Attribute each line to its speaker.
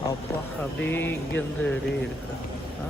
Speaker 1: அப்பா அப்படியே இங்கேருந்து அப்படியே இருக்கா? ஆ?